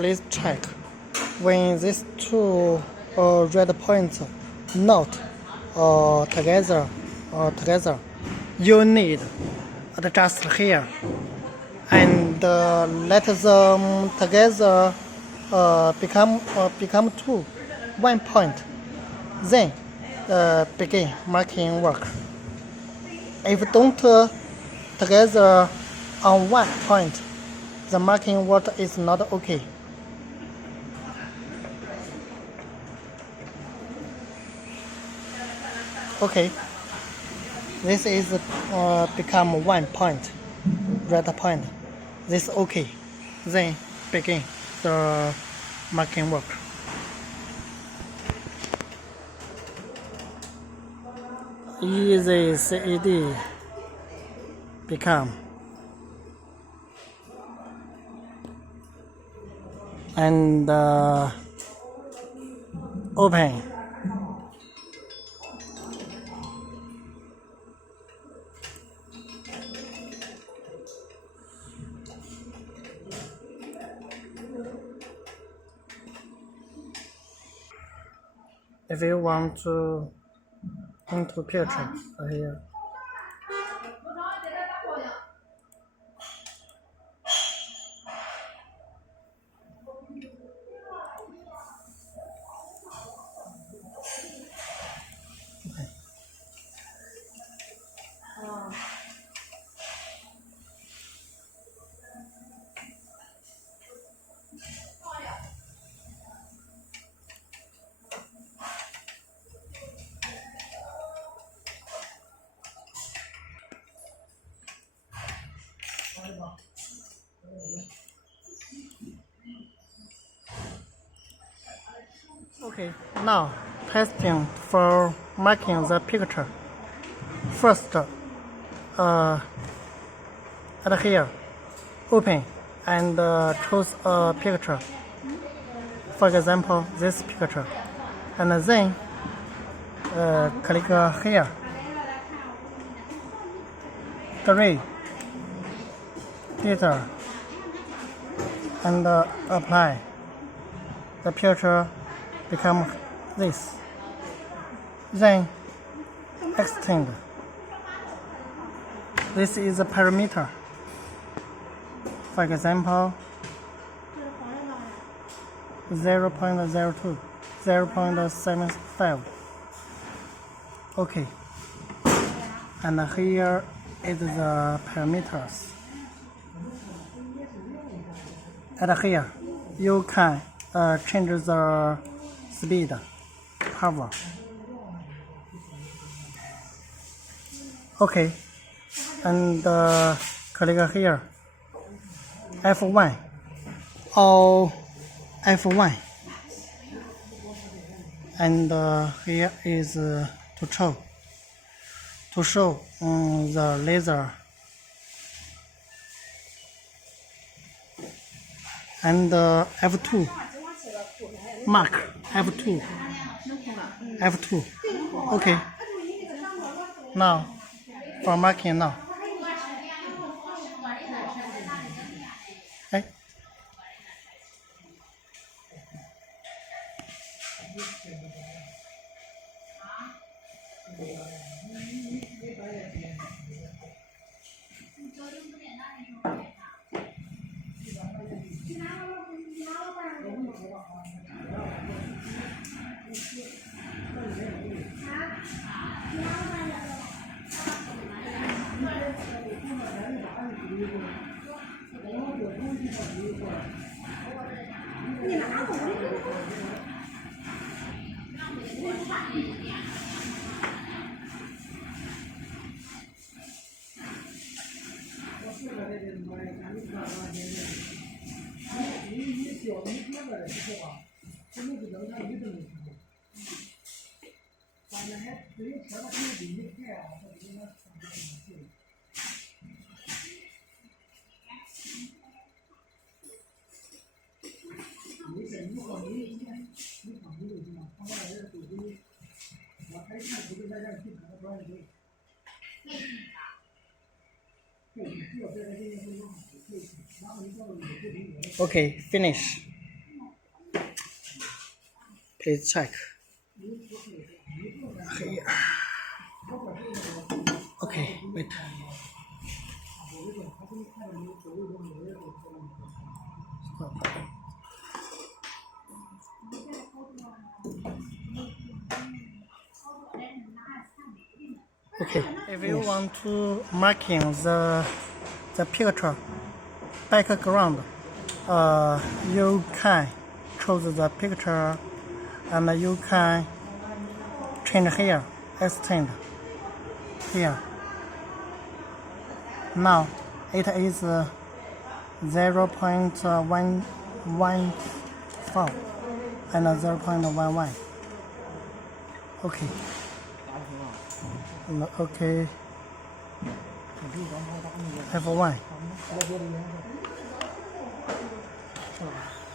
please check. When these two red points not together, you need adjust here and let them together become two, 1 point. Then begin marking work. If don't together on 1 point, the marking work is not okay. Okay, this is become 1 point, red point. This okay. Then begin the marking work. Easy CED become and open. If you want to into picture here. Okay, now testing for marking the picture. First, at here, open and choose a picture. For example, this picture, and then click here. 3 detail and apply. The picture become this. Then extend. This is a parameter. For example, 0.02, 0.75. Okay. And here is the parameters. At here, you can change the speed, power. Okay, and click here, F1 or F1, and here is to show the laser, and F2 mark F2. Okay, now for marking now. Okay. Okay, finish. Please check. Here. Okay, wait. Stop. Okay, if you want to marking the picture background, you can choose the picture and you can change here, extend here. Now it is 0.114 and 0.11. Okay. Okay. F1.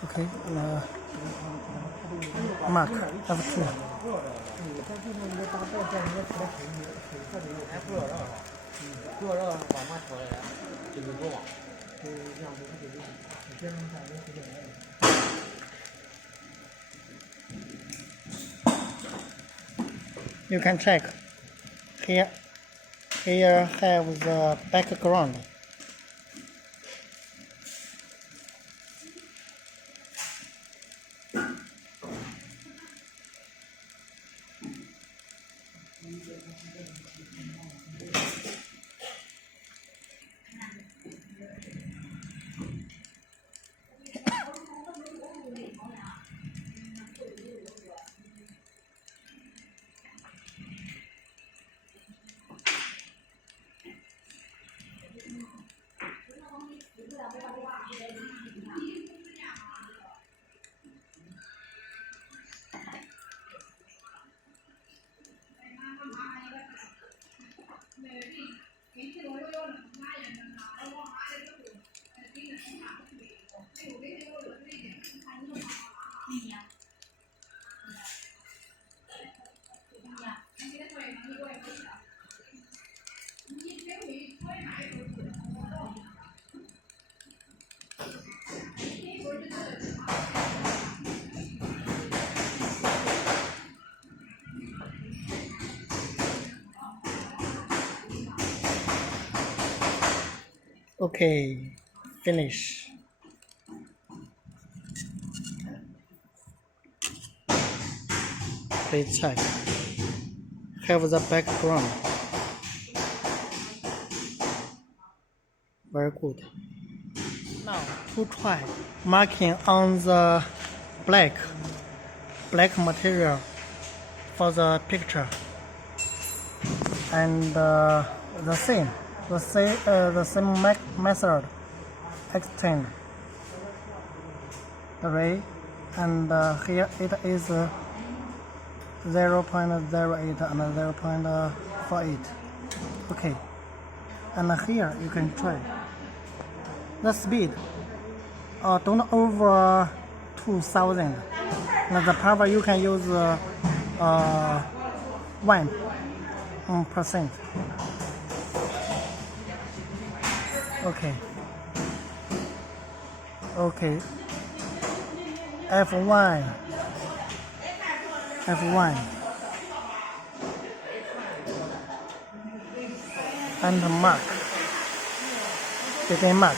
Okay. Mark F2. You can check here. Here have the background. Okay, finish. Please check. Have the background. Very good. Now to try marking on the black material for the picture, and the same method. Extend the ray, and here it is 0.08 and 0.48. Okay, and here you can try the speed. Don't over 2000. Now the power you can use 1%. Okay. Okay. F1. And mark. Begin mark.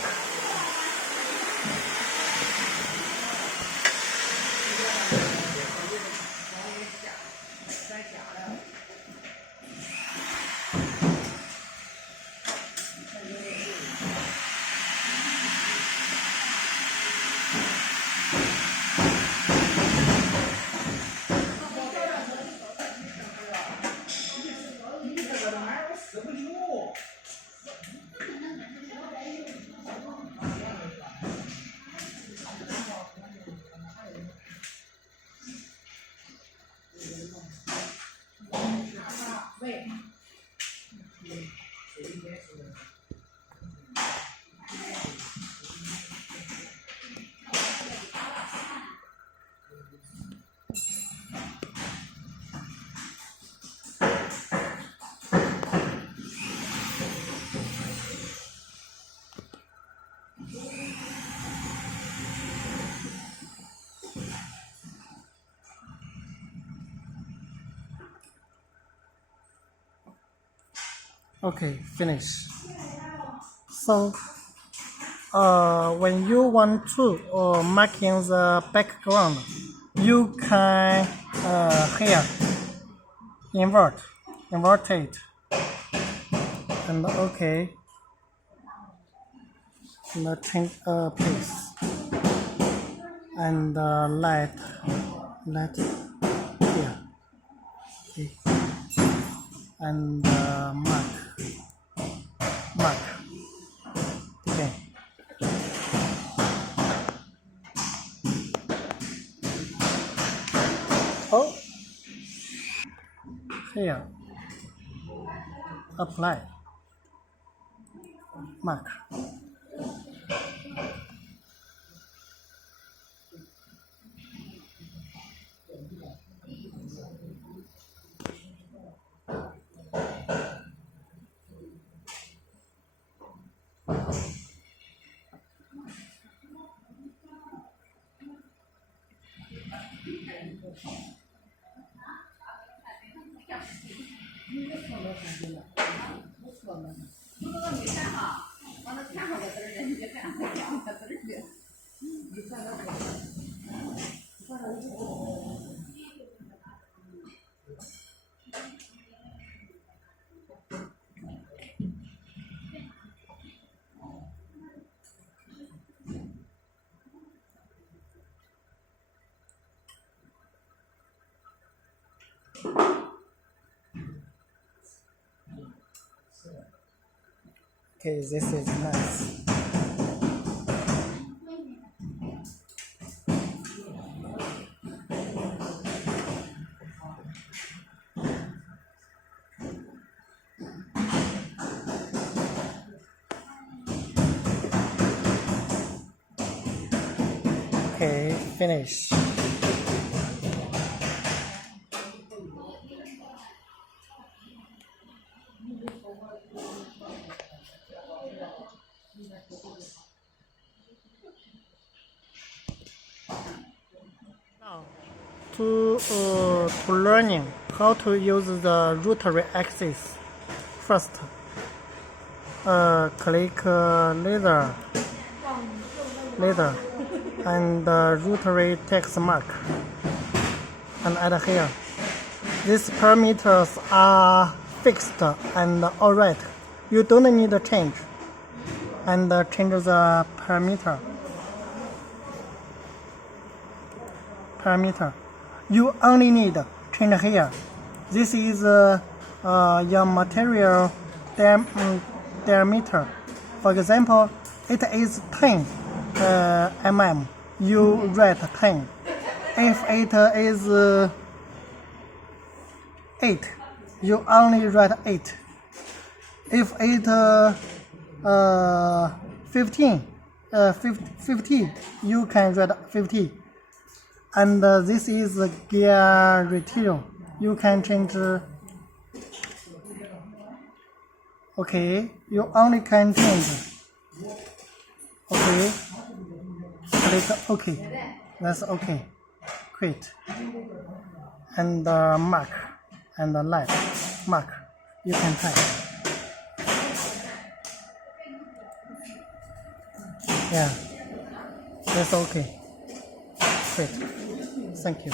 Okay, finish. So, when you want to marking the background, you can here invert it, and okay, and change place, and let here, okay, and mark, okay. Oh, here, apply, mark. Okay, this is nice. Okay, finish. Now, to learning how to use the rotary axis, first click laser and rotary text mark and add here. These parameters are fixed and alright. You don't need to change and change the parameter. You only need change here. This is your material diameter. For example, it is 10 mm. You write 10. If it is 8, you only write 8. If it 50, you can write 50. And this is guaranteed. You can change. Okay, you only can change. Okay, click OK. That's okay. Quit. And mark and left mark. You can type. Yeah, that's okay. Quit. Thank you.